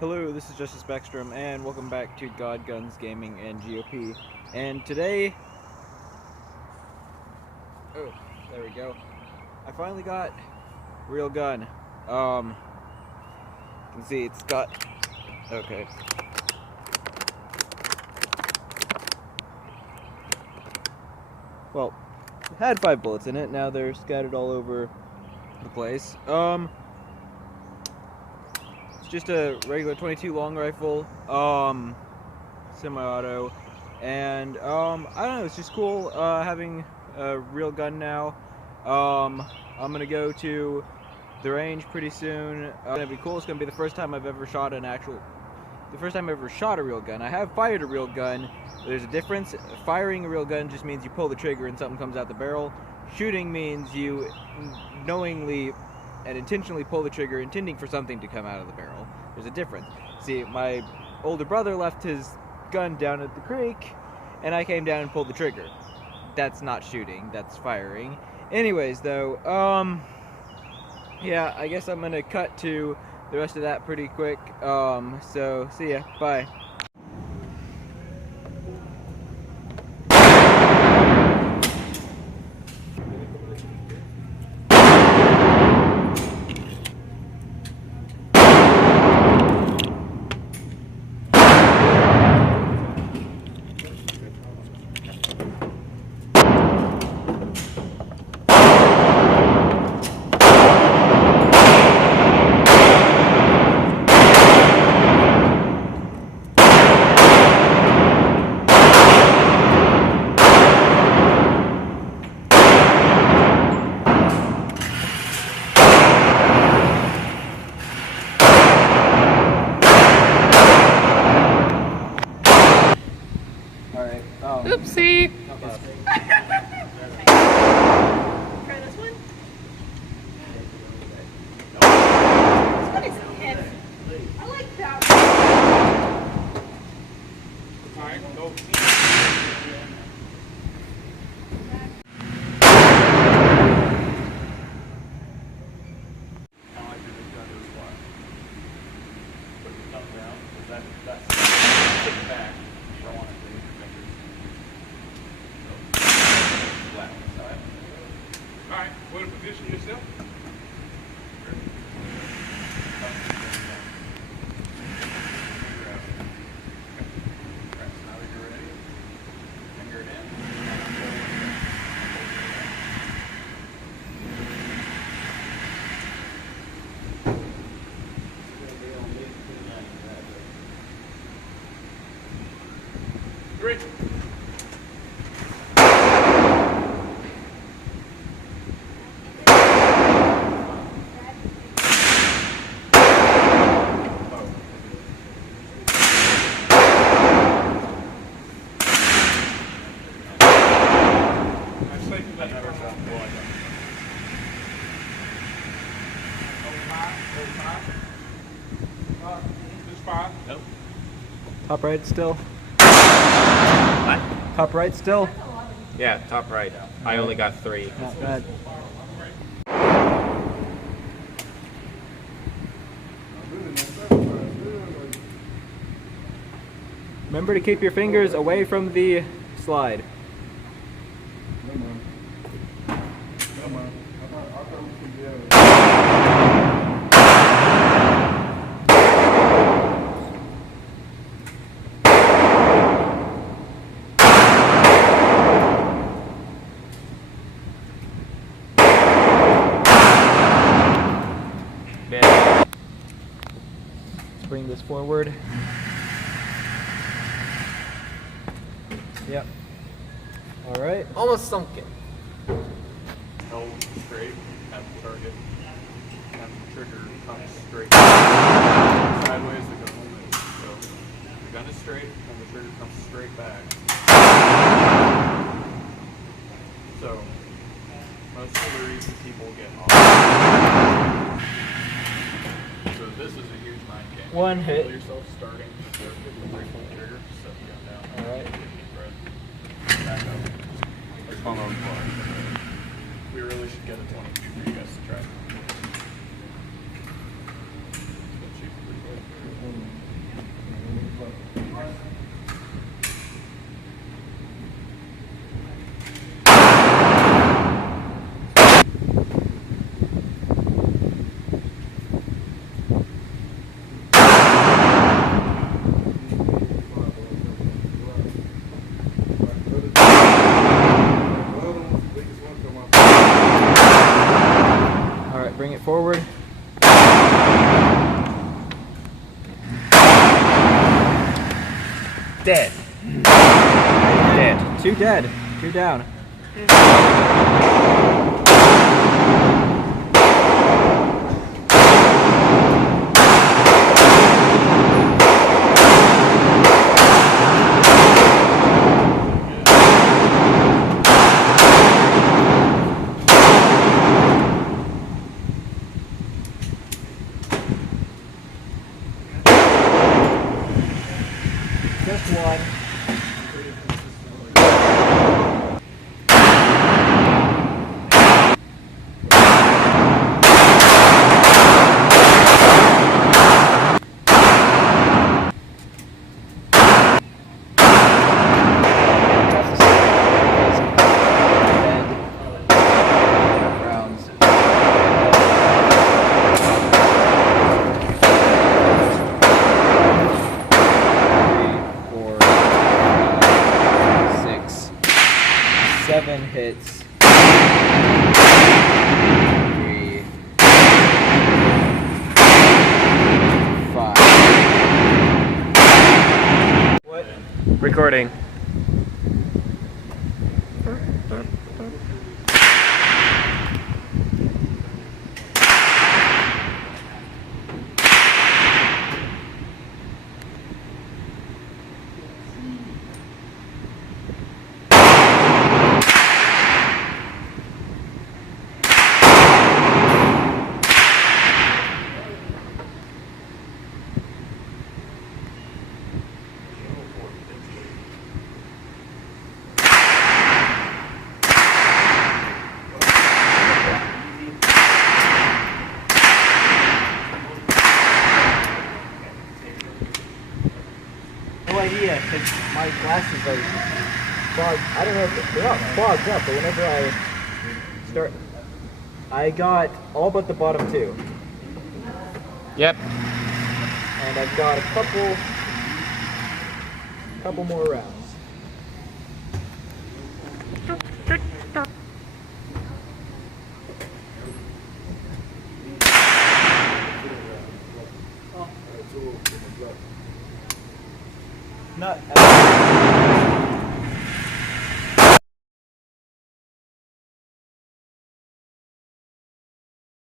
Hello, this is Justice Beckstrom, and welcome back to God, Guns, Gaming, and GOP. And today... Oh, there we go. I finally got a real gun. You can see it's got... Okay. Well, it had 5 bullets in it, now they're scattered all over the place. Just a regular 22 long rifle, semi-auto, and I don't know, it's just cool having a real gun now. I'm gonna go to the range pretty soon. It's gonna be cool. It's gonna be the first time I've ever shot a real gun. I have fired a real gun. There's a difference. Firing a real gun just means you pull the trigger and something comes out the barrel. Shooting means you knowingly and intentionally pull the trigger, intending for something to come out of the barrel. There's a difference. See, my older brother left his gun down at the creek, and I came down and pulled the trigger. That's not shooting, that's firing. Anyways, though, yeah, I guess I'm gonna cut to the rest of that pretty quick. So, see ya, bye. Oopsie! Try this one? This one is heavy. I like that one. Alright, go. Alright, way to position yourself. Three. Nope. Top right still? What? Top right still? Yeah, top right. I only got 3. Not bad. Remember to keep your fingers away from the slide. Let's bring this forward. Yep. All right. Almost sunk it. Held straight, have the target, have the trigger come straight. Sideways, the gun will move. So the gun is straight, and the trigger comes straight back. So most of the reason people get off. So this is a huge mind game. One hit. Feel yourself starting to start hitting the rifle trigger, set the gun down. All right. Take a deep breath. Back up. Just hold on far. We really should get a 22 for you guys to try. It's gonna shoot pretty good. Dead. Dead. 2 dead. 2 down. Just one. Seven hits. 3, 5. What? Recording. No idea, because my glasses are fogged. I don't know if they're not fogged up, but whenever I start, I got all but the bottom 2. Yep. And I've got a couple more rounds. Not